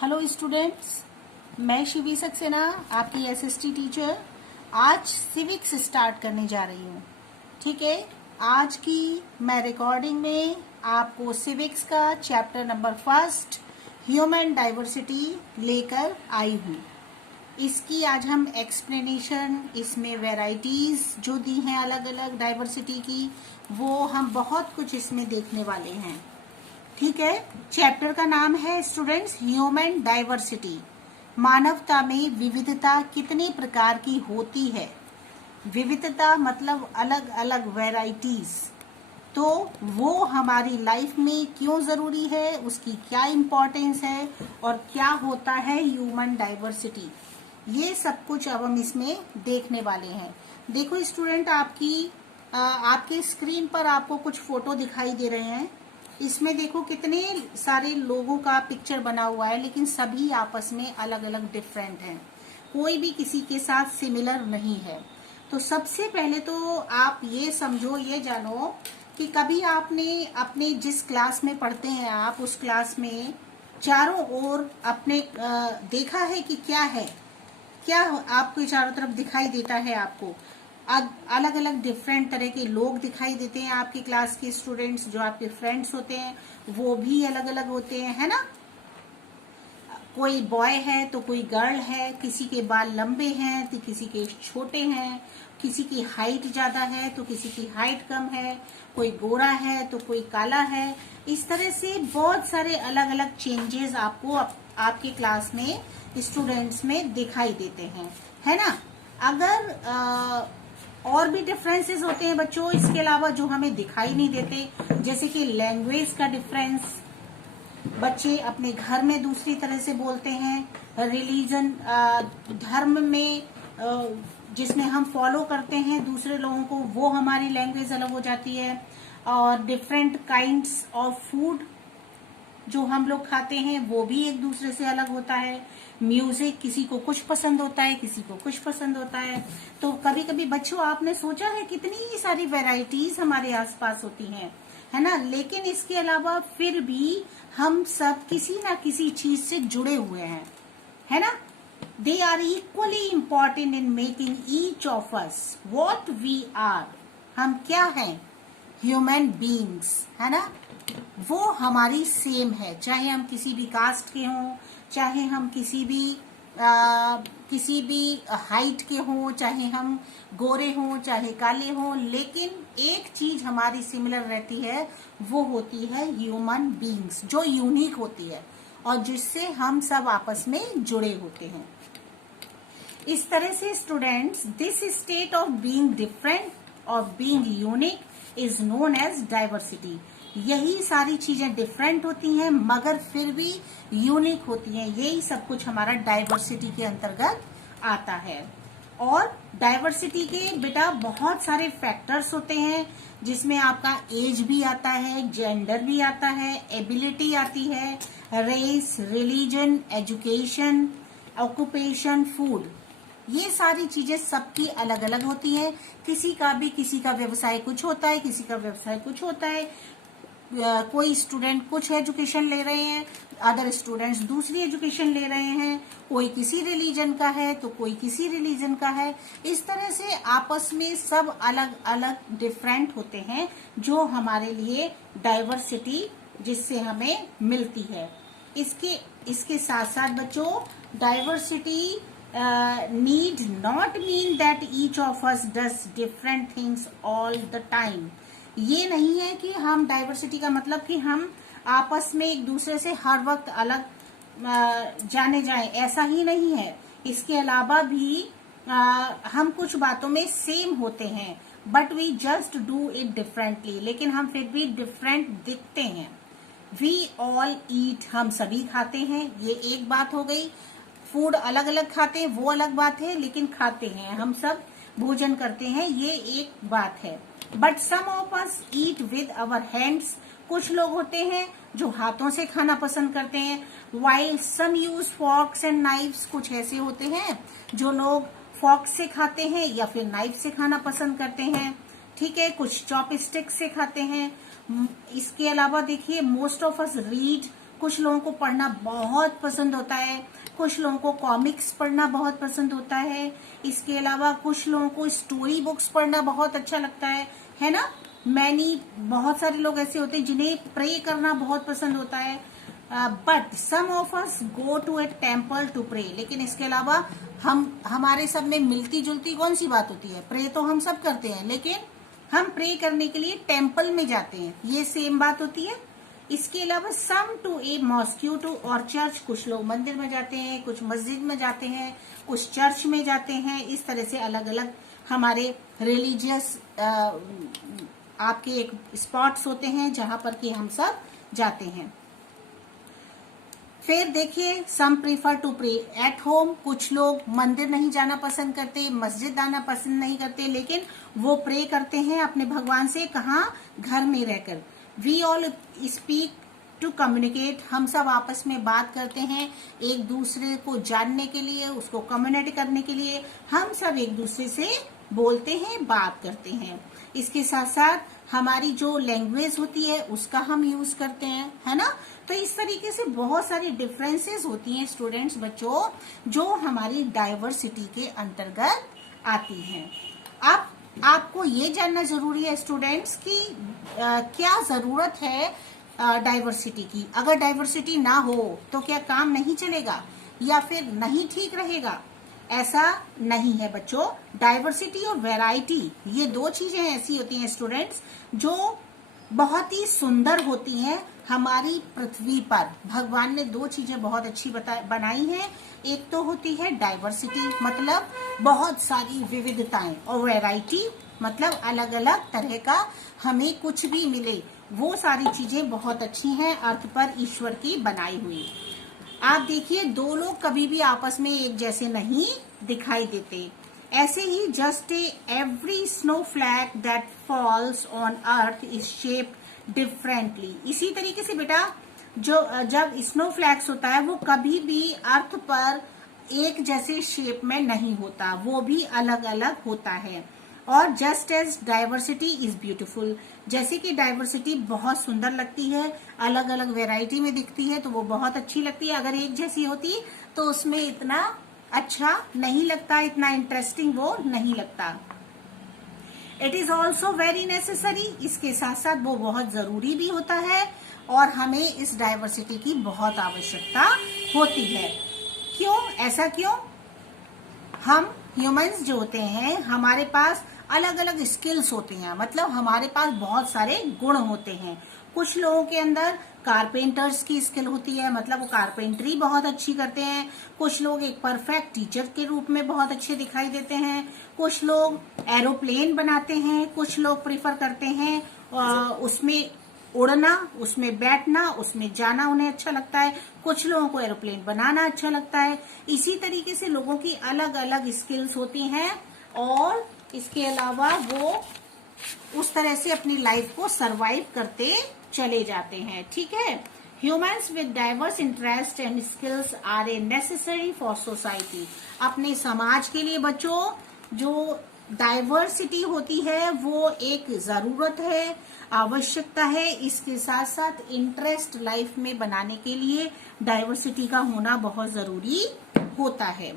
Hello students, मैं शिवी सक्सेना आपकी SST teacher आज सिविक्स स्टार्ट करने जा रही हूँ। ठीक है, आज की मैं रिकॉर्डिंग में आपको सिविक्स का चैप्टर नंबर 1 ह्यूमन डाइवर्सिटी लेकर आई हूँ। इसकी आज हम एक्सप्लेनेशन, इसमें वैरायटीज जो दी हैं अलग अलग डाइवर्सिटी की, वो हम बहुत कुछ इसमें देखने वाले हैं। ठीक है, चैप्टर का नाम है स्टूडेंट्स ह्यूमन डाइवर्सिटी। मानवता में विविधता कितने प्रकार की होती है। विविधता मतलब अलग अलग वैरायटीज, तो वो हमारी लाइफ में क्यों जरूरी है, उसकी क्या इम्पोर्टेंस है और क्या होता है ह्यूमन डाइवर्सिटी, ये सब कुछ अब हम इसमें देखने वाले हैं। देखो स्टूडेंट, आपके स्क्रीन पर आपको कुछ फोटो दिखाई दे रहे हैं। इसमें देखो कितने सारे लोगों का पिक्चर बना हुआ है, लेकिन सभी आपस में अलग अलग डिफरेंट हैं। कोई भी किसी के साथ सिमिलर नहीं है। तो सबसे पहले तो आप ये समझो, ये जानो कि कभी आपने अपने जिस क्लास में पढ़ते हैं आप, उस क्लास में चारों ओर अपने देखा है कि क्या है, क्या आपको चारों तरफ दिखाई देता है। आपको अलग अलग डिफरेंट तरह के लोग दिखाई देते हैं। आपकी क्लास के स्टूडेंट्स जो आपके फ्रेंड्स होते हैं वो भी अलग अलग होते हैं, है ना। कोई बॉय है तो कोई गर्ल है, किसी के बाल लंबे हैं तो किसी के छोटे हैं, किसी की हाइट ज्यादा है तो किसी की हाइट कम है, कोई गोरा है तो कोई काला है। इस तरह से बहुत सारे अलग अलग चेंजेस आपको आपके क्लास में स्टूडेंट्स में दिखाई देते हैं, है ना। अगर और भी डिफरेंसेस होते हैं बच्चों इसके अलावा जो हमें दिखाई नहीं देते, जैसे कि लैंग्वेज का डिफरेंस, बच्चे अपने घर में दूसरी तरह से बोलते हैं। रिलीजन, धर्म में जिसमें हम फॉलो करते हैं दूसरे लोगों को, वो हमारी लैंग्वेज अलग हो जाती है। और डिफरेंट काइंड्स ऑफ फूड जो हम लोग खाते हैं वो भी एक दूसरे से अलग होता है। म्यूजिक, किसी को कुछ पसंद होता है, किसी को कुछ पसंद होता है। तो कभी कभी बच्चों आपने सोचा है कितनी सारी वैरायटीज हमारे आसपास होती हैं, है ना। लेकिन इसके अलावा फिर भी हम सब किसी ना किसी चीज से जुड़े हुए हैं, है ना। They are equally important in making each of us what we are. हम क्या हैं, ह्यूमन बीइंग्स, है ना। वो हमारी सेम है, चाहे हम किसी भी कास्ट के हों, चाहे हम किसी भी हाइट के हों, चाहे हम गोरे हों चाहे काले हों, लेकिन एक चीज हमारी सिमिलर रहती है, वो होती है ह्यूमन बीइंग्स, जो यूनिक होती है और जिससे हम सब आपस में जुड़े होते हैं। इस तरह से students, this state of being different, of being unique is known as diversity. यही सारी चीजें डिफरेंट होती हैं मगर फिर भी यूनिक होती हैं, यही सब कुछ हमारा डाइवर्सिटी के अंतर्गत आता है। और डाइवर्सिटी के बेटा बहुत सारे फैक्टर्स होते हैं, जिसमें आपका एज भी आता है, जेंडर भी आता है, एबिलिटी आती है, race, religion, education, occupation, food, ये सारी चीजें सबकी अलग अलग होती हैं। किसी का व्यवसाय कुछ होता है, किसी का व्यवसाय कुछ होता है। कोई स्टूडेंट कुछ एजुकेशन ले रहे हैं, अदर स्टूडेंट्स दूसरी एजुकेशन ले रहे हैं। कोई किसी रिलीजन का है तो कोई किसी रिलीजन का है। इस तरह से आपस में सब अलग अलग डिफरेंट होते हैं, जो हमारे लिए डाइवर्सिटी जिससे हमें मिलती है। इसके साथ साथ बच्चों, diversity need not mean that each of us does different things all the time। ये नहीं है कि हम डाइवर्सिटी का मतलब कि हम आपस में एक दूसरे से हर वक्त अलग जाने जाएं, ऐसा ही नहीं है। इसके अलावा भी हम कुछ बातों में सेम होते हैं, but we just do it differently, लेकिन हम फिर भी डिफरेंट दिखते हैं। वी ऑल ईट, हम सभी खाते हैं, ये एक बात हो गई। फूड अलग अलग खाते हैं वो अलग बात है, लेकिन खाते हैं, हम सब भोजन करते हैं, ये एक बात है। But some of us eat with our hands, कुछ लोग होते हैं जो हाथों से खाना पसंद करते हैं। While some use forks and knives, कुछ ऐसे होते हैं जो लोग फॉर्क से खाते हैं या फिर नाइफ से खाना पसंद करते हैं। ठीक है, कुछ चॉपस्टिक से खाते हैं। इसके अलावा देखिए, मोस्ट ऑफ अस रीड कुछ लोगों को पढ़ना बहुत पसंद होता है, कुछ लोगों को कॉमिक्स पढ़ना बहुत पसंद होता है, इसके अलावा कुछ लोगों को स्टोरी बुक्स पढ़ना बहुत अच्छा लगता है ना। बहुत सारे लोग ऐसे होते हैं जिन्हें प्रे करना बहुत पसंद होता है, but some of us go to a temple to pray. लेकिन इसके अलावा हमारे सब में मिलती जुलती कौन सी बात होती है? प्रे तो हम सब करते हैं, लेकिन हम प्रे करने के लिए टेम्पल में जाते हैं, ये सेम बात होती है। इसके अलावा सम टू ए मॉस्क्यू टू और चर्च, कुछ लोग मंदिर में जाते हैं, कुछ मस्जिद में जाते हैं, कुछ चर्च में जाते हैं। इस तरह से अलग अलग हमारे रिलीजियस आपके एक स्पॉट्स होते हैं जहां पर कि हम सब जाते हैं। फिर देखिए, some prefer to pray at home, कुछ लोग मंदिर नहीं जाना पसंद करते, मस्जिद आना पसंद नहीं करते, लेकिन वो प्रे करते हैं अपने भगवान से, कहाँ? घर में रहकर। We all speak to communicate, हम सब आपस में बात करते हैं एक दूसरे को जानने के लिए, उसको कम्युनिकेट करने के लिए हम सब एक दूसरे से बोलते हैं, बात करते हैं। इसके साथ साथ हमारी जो लैंग्वेज होती है उसका हम यूज करते हैं, है ना। तो इस तरीके से बहुत सारी डिफरेंसेस होती हैं स्टूडेंट्स, बच्चों, जो हमारी डाइवर्सिटी के अंतर्गत आती हैं। अब आपको ये जानना जरूरी है स्टूडेंट्स कि क्या जरूरत है डाइवर्सिटी की। अगर डाइवर्सिटी ना हो तो क्या काम नहीं चलेगा या फिर नहीं ठीक रहेगा? ऐसा नहीं है बच्चों। डाइवर्सिटी और वैरायटी, ये दो चीजें ऐसी होती हैं स्टूडेंट्स जो बहुत ही सुंदर होती हैं। हमारी पृथ्वी पर भगवान ने दो चीजें बहुत अच्छी बनाई हैं। एक तो होती है डाइवर्सिटी, मतलब बहुत सारी विविधताएं, और वैरायटी मतलब अलग अलग तरह का हमें कुछ भी मिले, वो सारी चीजें बहुत अच्छी हैं अर्थ पर ईश्वर की बनाई हुई। आप देखिए, दो लोग कभी भी आपस में एक जैसे नहीं दिखाई देते। ऐसे ही just every snowflake that falls on earth is shaped differently. इसी तरीके से बेटा, जब स्नोफ्लैक्स होता है वो कभी भी अर्थ पर एक जैसे शेप में नहीं होता, वो भी अलग अलग होता है। और just as diversity is beautiful, जैसे कि डाइवर्सिटी बहुत सुंदर लगती है, अलग अलग वैरायटी में दिखती है तो वो बहुत अच्छी लगती है। अगर एक जैसी होती तो उसमें इतना अच्छा नहीं लगता, इतना इंटरेस्टिंग वो नहीं लगता। It is also very necessary, इसके साथ साथ वो बहुत जरूरी भी होता है और हमें इस डाइवर्सिटी की बहुत आवश्यकता होती है। क्यों? ऐसा क्यों? हम ह्यूमंस जो होते हैं, हमारे पास अलग अलग स्किल्स होती हैं, मतलब हमारे पास बहुत सारे गुण होते हैं। कुछ लोगों के अंदर कारपेंटर्स की स्किल होती है, मतलब वो कारपेंटरी बहुत अच्छी करते हैं। कुछ लोग एक परफेक्ट टीचर के रूप में बहुत अच्छे दिखाई देते हैं। कुछ लोग एरोप्लेन बनाते हैं, कुछ लोग प्रिफर करते हैं उसमें उड़ना, उसमें बैठना, उसमें जाना उन्हें अच्छा लगता है। कुछ लोगों को एरोप्लेन बनाना अच्छा लगता है। इसी तरीके से लोगों की अलग अलग स्किल्स होती हैं और इसके अलावा वो उस तरह से अपनी लाइफ को सरवाइव करते चले जाते हैं। ठीक है। Humans with diverse interest and skills are a necessary for society. अपने समाज के लिए बच्चों जो डाइवर्सिटी होती है वो एक जरूरत है, आवश्यकता है। इसके साथ साथ इंटरेस्ट लाइफ में बनाने के लिए डाइवर्सिटी का होना बहुत जरूरी होता है।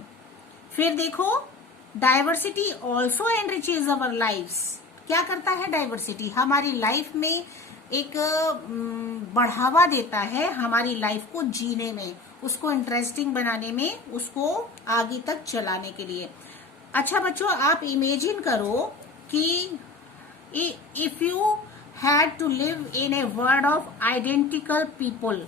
फिर देखो, डाइवर्सिटी ऑल्सो एनरिचेज अवर लाइफ्स। क्या करता है डाइवर्सिटी? हमारी लाइफ में एक बढ़ावा देता है, हमारी लाइफ को जीने में, उसको इंटरेस्टिंग बनाने में, उसको आगे तक चलाने के लिए। अच्छा बच्चों, आप इमेजिन करो कि if you had to live in a world of identical people.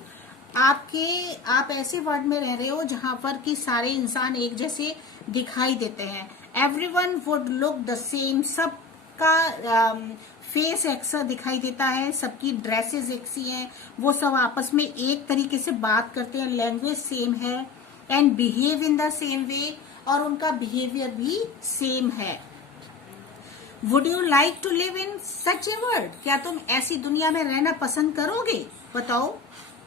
आप ऐसे वर्ल्ड में रह रहे हो जहां पर कि सारे इंसान एक जैसे दिखाई देते हैं। Everyone would look the same, सबका फेस एक सा दिखाई देता है, सबकी ड्रेसेस एक सी हैं, वो सब आपस में एक तरीके से बात करते हैं, लैंग्वेज सेम है and behave in the same way, और उनका बिहेवियर भी सेम है। Would you like to live in such a world? क्या तुम ऐसी दुनिया में रहना पसंद करोगे? बताओ।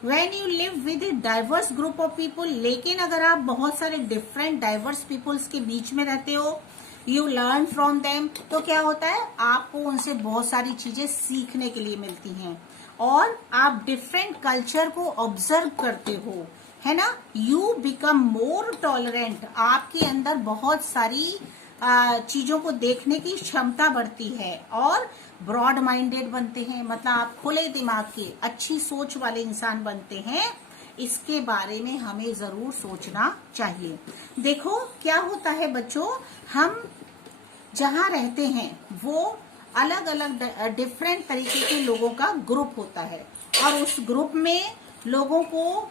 When you live with a diverse group of people, लेकिन अगर आप बहुत सारे डिफरेंट डाइवर्स पीपल्स के बीच में रहते हो, you learn from them, तो क्या होता है? आपको उनसे बहुत सारी चीजें सीखने के लिए मिलती हैं। और आप डिफरेंट कल्चर को ऑब्जर्व करते हो, है ना। यू बिकम मोर टॉलरेंट, आपके अंदर बहुत सारी चीजों को देखने की क्षमता बढ़ती है, और ब्रॉड माइंडेड बनते हैं, मतलब आप खुले दिमाग के अच्छी सोच वाले इंसान बनते हैं। इसके बारे में हमें जरूर सोचना चाहिए। देखो क्या होता है बच्चों, हम जहाँ रहते हैं वो अलग अलग डिफरेंट तरीके के लोगों का ग्रुप होता है, और उस ग्रुप में लोगों को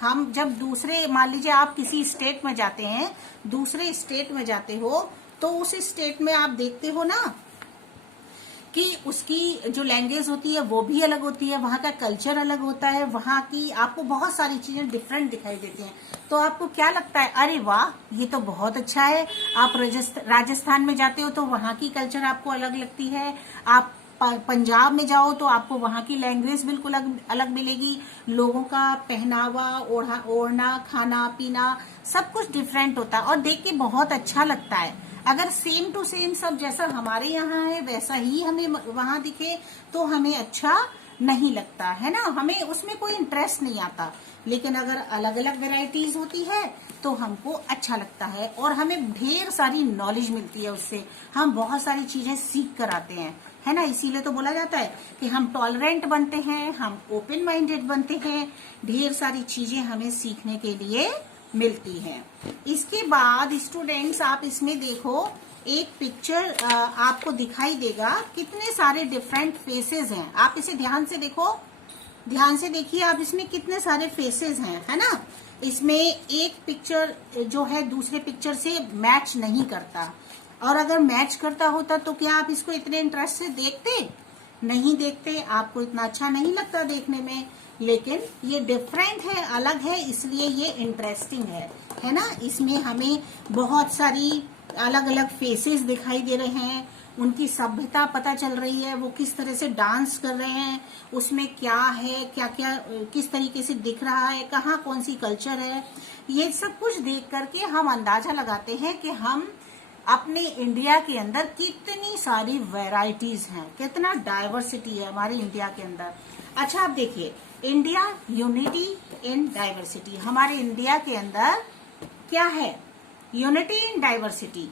हम जब दूसरे, मान लीजिए आप किसी स्टेट में जाते हैं, दूसरे स्टेट में जाते हो, तो उस स्टेट में आप देखते हो ना कि उसकी जो लैंग्वेज होती है वो भी अलग होती है, वहाँ का कल्चर अलग होता है, वहाँ की आपको बहुत सारी चीजें डिफरेंट दिखाई देती हैं। तो आपको क्या लगता है, अरे वाह ये तो बहुत अच्छा है। आप राजस्थान में जाते हो तो वहाँ की कल्चर आपको अलग लगती है, आप पंजाब में जाओ तो आपको वहाँ की लैंग्वेज बिल्कुल अलग मिलेगी, लोगों का पहनावा, ओढ़ना, खाना पीना सब कुछ डिफरेंट होता है, और देख के बहुत अच्छा लगता है। अगर सेम टू सेम सब जैसा हमारे यहाँ है वैसा ही हमें वहां दिखे तो हमें अच्छा नहीं लगता, है ना, हमें उसमें कोई इंटरेस्ट नहीं आता। लेकिन अगर अलग अलग वेराइटीज होती है तो हमको अच्छा लगता है, और हमें ढेर सारी नॉलेज मिलती है उससे, हम बहुत सारी चीजें सीख कर आते हैं, है ना। इसीलिए तो बोला जाता है कि हम टॉलरेंट बनते हैं, हम ओपन माइंडेड बनते हैं, ढेर सारी चीजें हमें सीखने के लिए मिलती है। इसके बाद स्टूडेंट्स आप इसमें देखो, एक पिक्चर आपको दिखाई देगा, कितने सारे डिफरेंट फेसेस हैं। आप इसे ध्यान से देखो, ध्यान से देखिए आप, इसमें कितने सारे फेसेस हैं, है ना। इसमें एक पिक्चर जो है दूसरे पिक्चर से मैच नहीं करता, और अगर मैच करता होता तो क्या आप इसको इतने इंटरेस्ट से देखते? नहीं देखते, आपको इतना अच्छा नहीं लगता देखने में। लेकिन ये डिफरेंट है, अलग है, इसलिए ये इंटरेस्टिंग है ना। इसमें हमें बहुत सारी अलग अलग फेसेस दिखाई दे रहे हैं, उनकी सभ्यता पता चल रही है, वो किस तरह से डांस कर रहे हैं, उसमें क्या है, क्या क्या किस तरीके से दिख रहा है, कहाँ कौन सी कल्चर है, ये सब कुछ देख करके हम अंदाजा लगाते हैं कि हम अपने इंडिया के अंदर कितनी सारी वैरायटीज हैं, कितना डाइवर्सिटी है हमारे इंडिया के अंदर। अच्छा आप देखिए, इंडिया यूनिटी इन डाइवर्सिटी, हमारे इंडिया के अंदर क्या है, यूनिटी इन डाइवर्सिटी,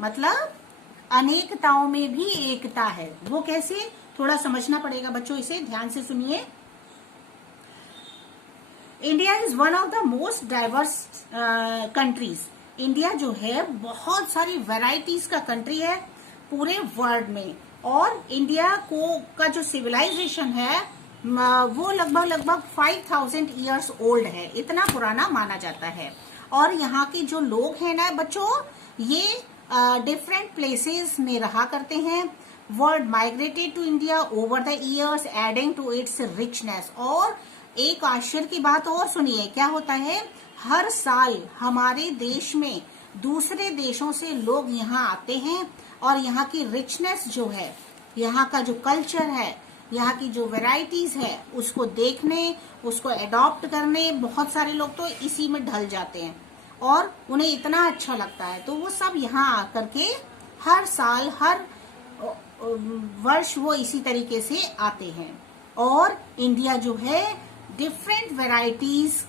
मतलब अनेकताओं में भी एकता है। वो कैसे, थोड़ा समझना पड़ेगा बच्चों, इसे ध्यान से सुनिए। India is one of the most diverse countries. India जो है बहुत सारी वैरायटीज का कंट्री है पूरे वर्ल्ड में, और इंडिया का जो सिविलाइजेशन है वो लगभग 5000 ईयर्स ओल्ड है, इतना पुराना माना जाता है। और यहाँ के जो लोग हैं ना बच्चों, ये डिफरेंट प्लेसेस में रहा करते हैं। World migrated to India over the years adding to its richness. और एक आश्चर्य की बात और सुनिए, क्या होता है, हर साल हमारे देश में दूसरे देशों से लोग यहाँ आते हैं, और यहाँ की रिचनेस जो है, यहाँ का जो कल्चर है, यहाँ की जो वैरायटीज है, उसको देखने, उसको एडॉप्ट करने बहुत सारे लोग तो इसी में ढल जाते हैं, और उन्हें इतना अच्छा लगता है, तो वो सब यहाँ आकर के हर साल हर वर्ष वो इसी तरीके से आते हैं। और इंडिया जो है डिफरेंट वैरायटीज,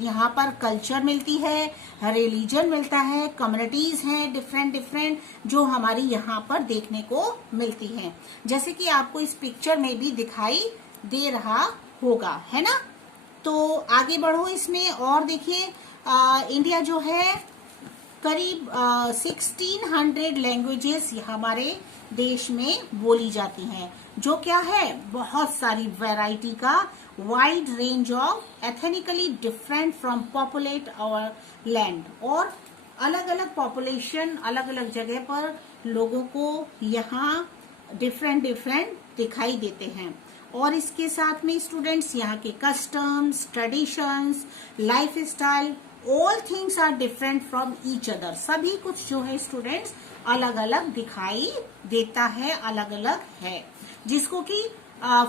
यहाँ पर कल्चर मिलती है, रिलीजन मिलता है, कम्युनिटीज हैं डिफरेंट जो हमारी यहाँ पर देखने को मिलती हैं, जैसे कि आपको इस पिक्चर में भी दिखाई दे रहा होगा, है ना। तो आगे बढ़ो इसमें और देखिए, इंडिया जो है करीब 1600 लैंग्वेजेस हमारे देश में बोली जाती हैं, जो क्या है, बहुत सारी वैरायटी का wide range of ethnically different from populate our land. और अलग अलग पॉपुलेशन, अलग अलग जगह पर लोगों को यहाँ डिफरेंट दिखाई देते हैं। और इसके साथ में स्टूडेंट्स यहाँ के customs, traditions, life style, all things are different from each other. सभी कुछ जो है स्टूडेंट्स अलग अलग दिखाई देता है, अलग अलग है, जिसको कि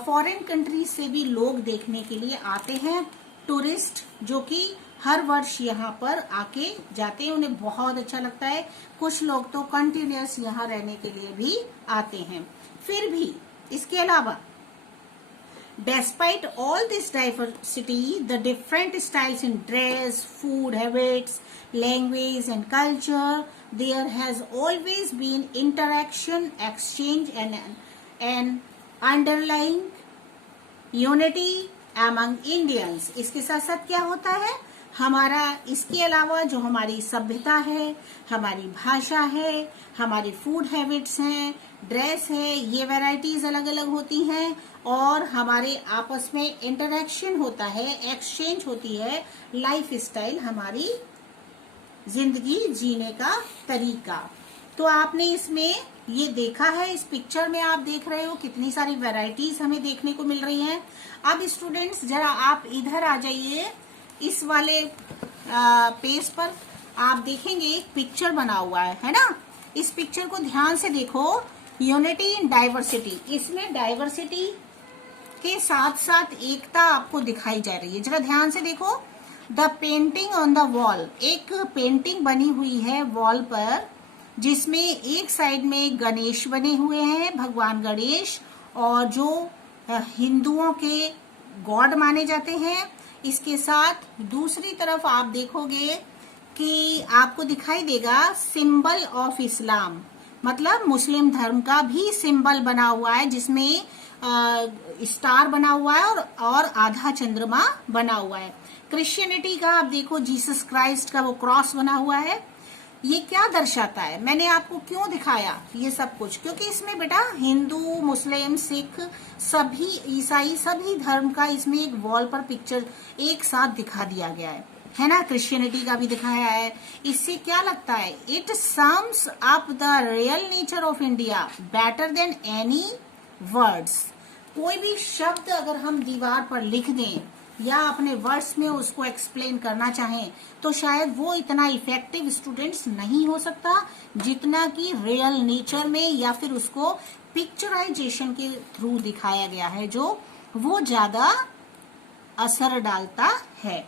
फॉरेन कंट्री से भी लोग देखने के लिए आते हैं, टूरिस्ट जो कि हर वर्ष यहाँ पर आके जाते हैं, उन्हें बहुत अच्छा लगता है। कुछ लोग तो कंटिन्यूअस यहाँ रहने के लिए भी आते हैं। फिर भी इसके अलावा Despite all this diversity, the different styles in dress, food habits, language and culture, there has always been interaction, exchange and underlying unity among Indians. इसके साथ साथ क्या होता है, हमारा इसके अलावा जो हमारी सभ्यता है, हमारी भाषा है, हमारी फूड हैबिट्स हैं, ड्रेस है, ये वैरायटीज अलग अलग होती हैं और हमारे आपस में इंटरेक्शन होता है, एक्सचेंज होती है, लाइफ स्टाइल, हमारी जिंदगी जीने का तरीका। तो आपने इसमें ये देखा है, इस पिक्चर में आप देख रहे हो कितनी सारी वैरायटीज हमें देखने को मिल रही हैं। अब स्टूडेंट्स जरा आप इधर आ जाइए, इस वाले पेज पर आप देखेंगे एक पिक्चर बना हुआ है ना। इस पिक्चर को ध्यान से देखो, यूनिटी इन डाइवर्सिटी, इसमें डाइवर्सिटी के साथ साथ एकता आपको दिखाई जा रही है। जरा ध्यान से देखो, the painting on the wall, एक पेंटिंग बनी हुई है वॉल पर जिसमें एक साइड में गणेश बने हुए हैं, भगवान गणेश, और जो हिंदुओं के गॉड माने जाते हैं। इसके साथ दूसरी तरफ आप देखोगे कि आपको दिखाई देगा सिंबल ऑफ इस्लाम, मतलब मुस्लिम धर्म का भी सिंबल बना हुआ है जिसमें स्टार बना हुआ है और आधा चंद्रमा बना हुआ है। क्रिश्चियनिटी का आप देखो, जीसस क्राइस्ट का वो क्रॉस बना हुआ है। ये क्या दर्शाता है, मैंने आपको क्यों दिखाया ये सब कुछ, क्योंकि इसमें बेटा हिंदू, मुस्लिम, सिख, सभी ईसाई, सभी धर्म का इसमें एक वॉल पर पिक्चर एक साथ दिखा दिया गया है ना। क्रिश्चियनिटी का भी दिखाया है। इससे क्या लगता है, it sums up the real nature of India better than any words. कोई भी शब्द अगर हम दीवार पर लिख दें या अपने वर्ड्स में उसको एक्सप्लेन करना चाहें तो शायद वो इतना इफेक्टिव स्टूडेंट्स नहीं हो सकता जितना कि रियल नेचर में या फिर उसको पिक्चराइजेशन के थ्रू दिखाया गया है, जो वो ज्यादा असर डालता है।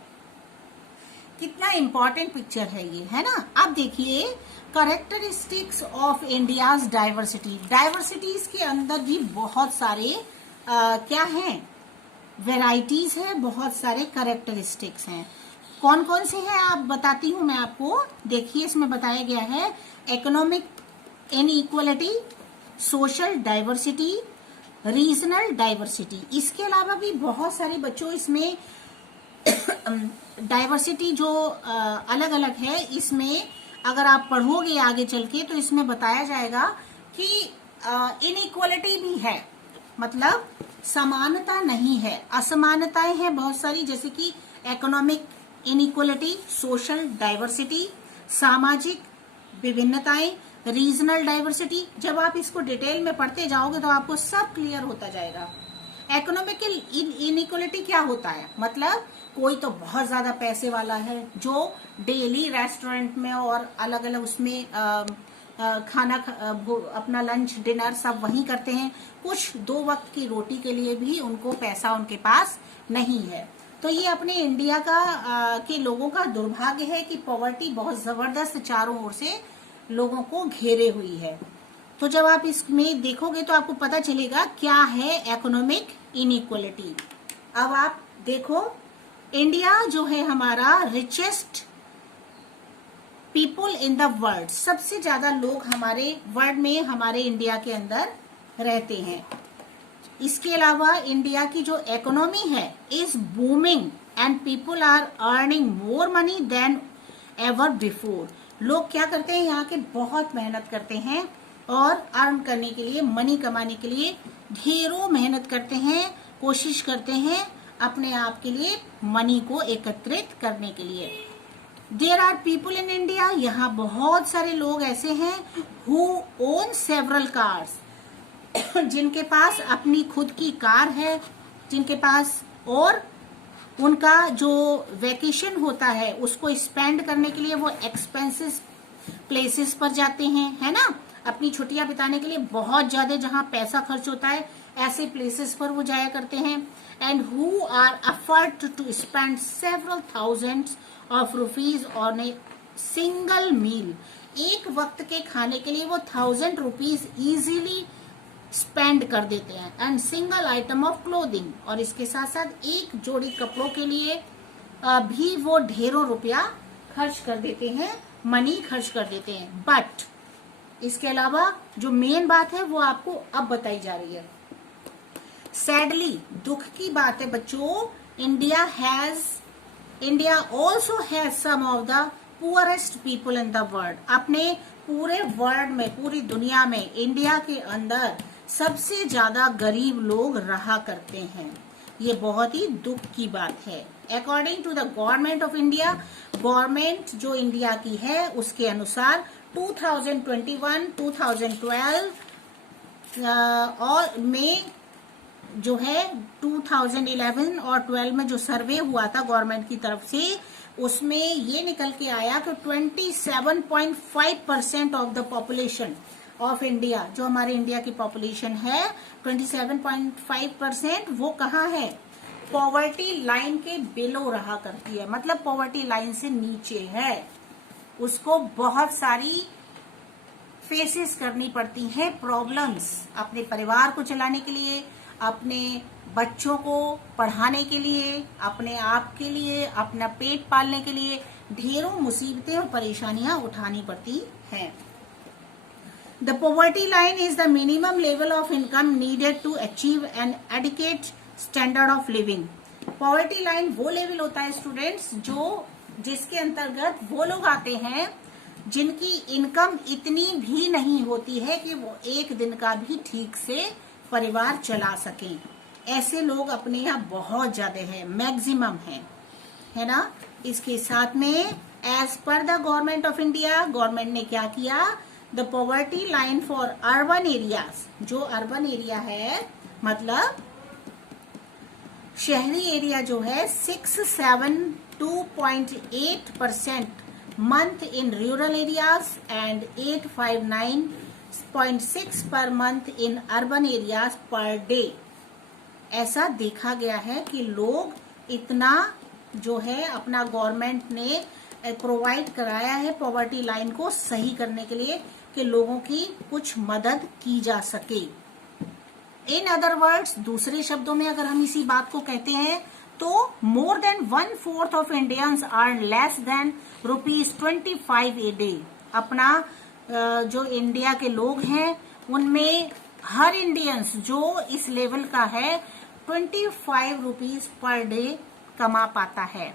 कितना इम्पोर्टेंट पिक्चर है ये, है ना। अब देखिए characteristics of India's diversity. Diversities के अंदर भी बहुत सारे क्या हैं, वेराइटीज है, बहुत सारे कैरेक्टरिस्टिक्स हैं। कौन कौन से हैं आप बताती हूँ मैं आपको। देखिए इसमें बताया गया है economic inequality, social diversity, regional diversity. इसके अलावा भी बहुत सारे बच्चों इसमें डाइवर्सिटी जो अलग अलग है, इसमें अगर आप पढ़ोगे आगे चल के तो इसमें बताया जाएगा कि इनइक्वालिटी भी है, मतलब समानता नहीं है, असमानताएं हैं बहुत सारी, जैसे कि इकोनॉमिक इनइक्वालिटी, सोशल डाइवर्सिटी, सामाजिक विभिन्नताएं, रीजनल डाइवर्सिटी। जब आप इसको डिटेल में पढ़ते जाओगे तो आपको सब क्लियर होता जाएगा। इकोनॉमिकल इनइक्वालिटी क्या होता है, मतलब कोई तो बहुत ज्यादा पैसे वाला है जो डेली रेस्टोरेंट में और अलग अलग उसमें खाना अपना लंच डिनर सब वहीं करते हैं, कुछ 2 वक्त की रोटी के लिए भी उनको पैसा उनके पास नहीं है। तो ये अपने इंडिया का के लोगों का दुर्भाग्य है कि पॉवर्टी बहुत जबरदस्त चारों ओर से लोगों को घेरे हुई है। तो जब आप इसमें देखोगे तो आपको पता चलेगा क्या है इकोनॉमिक इनइक्वालिटी। अब आप देखो, इंडिया जो है हमारा richest people in the world, सबसे ज्यादा लोग हमारे वर्ल्ड में हमारे इंडिया के अंदर रहते हैं। इसके अलावा इंडिया की जो इकोनॉमी है is booming and people are earning more money than ever before. लोग क्या करते हैं, यहाँ के बहुत मेहनत करते हैं और अर्न करने के लिए, मनी कमाने के लिए ढेरों मेहनत करते हैं, कोशिश करते हैं अपने आप के लिए मनी को एकत्रित करने के लिए। There are people in India, यहाँ बहुत सारे लोग ऐसे हैं हु ओन सेवरल कार्स, जिनके पास अपनी खुद की कार है, जिनके पास, और उनका जो वेकेशन होता है उसको स्पेंड करने के लिए वो एक्सपेंसिव प्लेसेस पर जाते हैं, है ना। अपनी छुट्टियां बिताने के लिए बहुत ज्यादा जहाँ पैसा खर्च होता है ऐसे प्लेसेस पर वो जाया करते हैं। And who are afford to spend several thousands of rupees on a single meal. एक वक्त के खाने के लिए वो 1000 रुपीज इजीली स्पेंड कर देते हैं। And single item of clothing, और इसके साथ साथ एक जोड़ी कपड़ों के लिए भी वो ढेरों रुपया खर्च कर देते हैं, मनी खर्च कर देते हैं। बट इसके अलावा जो मेन बात है वो आपको अब बताई जा रही है। सैडली, दुख की बात है बच्चों, India also has some of the poorest people in the world. अपने पूरे वर्ल्ड में, पूरी दुनिया में इंडिया के अंदर सबसे ज्यादा गरीब लोग रहा करते हैं। ये बहुत ही दुख की बात है। According to the government of India, government जो इंडिया की है उसके अनुसार 2021, 2012 और में जो है 2011 और 12 में जो सर्वे हुआ था गवर्नमेंट की तरफ से, उसमें ये निकल के आया कि 27.5% of the population of India, जो हमारे इंडिया की पॉपुलेशन है 27.5%, वो कहाँ है? पॉवर्टी लाइन के बिलो रहा करती है, मतलब पॉवर्टी लाइन से नीचे है। उसको बहुत सारी फेसेस करनी पड़ती हैं प्रॉब्लम्स, अपने परिवार को चलाने के लिए, अपने बच्चों को पढ़ाने के लिए, अपने आप के लिए, अपना पेट पालने के लिए ढेरों मुसीबतें और परेशानियां उठानी पड़ती हैं। The poverty line is the minimum level of income needed to achieve an adequate standard of living. Poverty line वो लेवल होता है स्टूडेंट्स जिसके अंतर्गत वो लोग आते हैं जिनकी इनकम इतनी भी नहीं होती है कि वो एक दिन का भी ठीक से परिवार चला सकें। ऐसे लोग अपने यहाँ बहुत ज्यादा है, मैक्सिमम है ना। इसके साथ में एज पर the government of India, government ने क्या किया, the poverty line for urban areas, जो अर्बन एरिया है मतलब शहरी एरिया जो है 672.8% month in rural areas and 859.6 per month in urban areas per day। ऐसा देखा गया है कि लोग इतना जो है अपना गवर्नमेंट ने प्रोवाइड कराया है पॉवर्टी लाइन को सही करने के लिए कि लोगों की कुछ मदद की जा सके। इन अदर वर्ड्स, दूसरे शब्दों में अगर हम इसी बात को कहते हैं तो more than 1/4 of Indians earn less than ₹25 a day. अपना जो इंडिया के लोग हैं उनमें हर इंडियंस जो इस लेवल का है 25 रुपीज पर डे कमा पाता है।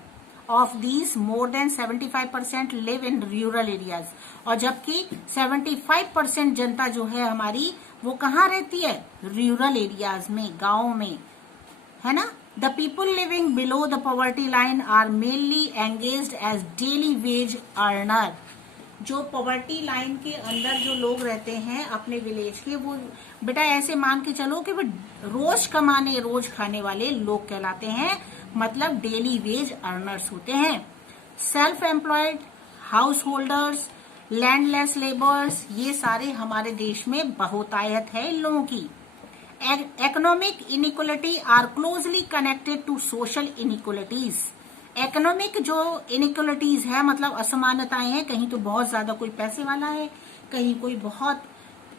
Of these more than 75% live in rural areas, और जबकि 75% जनता जो है हमारी वो कहाँ रहती है? रूरल एरियाज में, गाँव में, है ना। The people living below the poverty line are mainly engaged as daily wage earner. जो पॉवर्टी लाइन के अंदर जो लोग रहते हैं अपने विलेज के, वो बेटा ऐसे मान के चलो कि वो रोज कमाने रोज खाने वाले लोग कहलाते हैं, मतलब डेली वेज अर्नर्स होते हैं। Self employed, house holders, landless labours, ये सारे हमारे देश में बहुतायत है इन लोगों की। Economic inequality are closely connected to social inequalities. Economic जो इनइक्वलिटीज है मतलब असमानताएं हैं, कहीं तो बहुत ज्यादा कोई पैसे वाला है, कहीं कोई बहुत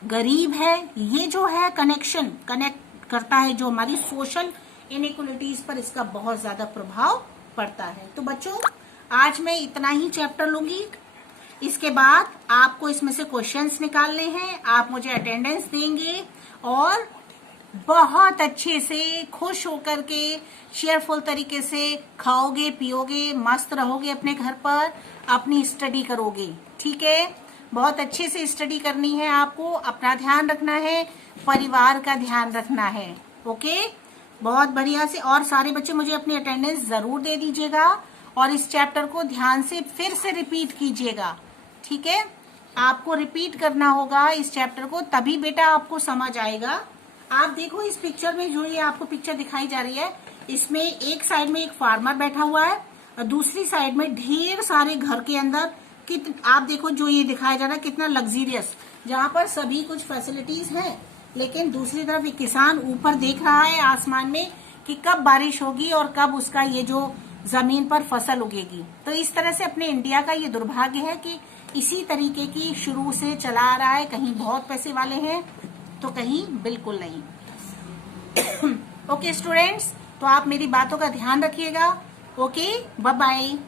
गरीब है, ये जो है कनेक्ट करता है जो हमारी सोशल इनइक्वलिटीज पर इसका बहुत ज्यादा प्रभाव पड़ता है। तो बच्चों आज मैं इतना ही चैप्टर लूंगी, इसके बाद आपको इसमें से क्वेश्चंस निकालने हैं, आप मुझे अटेंडेंस देंगे और बहुत अच्छे से खुश होकर के शेयरफुल तरीके से खाओगे पियोगे, मस्त रहोगे, अपने घर पर अपनी स्टडी करोगे, ठीक है। बहुत अच्छे से स्टडी करनी है आपको, अपना ध्यान रखना है, परिवार का ध्यान रखना है, ओके। बहुत बढ़िया से, और सारे बच्चे मुझे अपनी अटेंडेंस जरूर दे दीजिएगा और इस चैप्टर को ध्यान से फिर से रिपीट कीजिएगा, ठीक है। आपको रिपीट करना होगा इस चैप्टर को, तभी बेटा आपको समझ आएगा। आप देखो इस पिक्चर में, जो ये आपको पिक्चर दिखाई जा रही है, इसमें एक साइड में एक फार्मर बैठा हुआ है और दूसरी साइड में ढेर सारे घर के अंदर आप देखो जो ये दिखाया जा रहा है कितना लग्जरियस, जहाँ पर सभी कुछ फैसिलिटीज हैं, लेकिन दूसरी तरफ एक किसान ऊपर देख रहा है आसमान में कि कब बारिश होगी और कब उसका ये जो जमीन पर फसल उगेगी। तो इस तरह से अपने इंडिया का ये दुर्भाग्य है कि इसी तरीके की शुरू से चला आ रहा है, कहीं बहुत पैसे वाले हैं तो कहीं बिल्कुल नहीं। ओके स्टूडेंट्स, तो आप मेरी बातों का ध्यान रखिएगा। Okay, bye bye.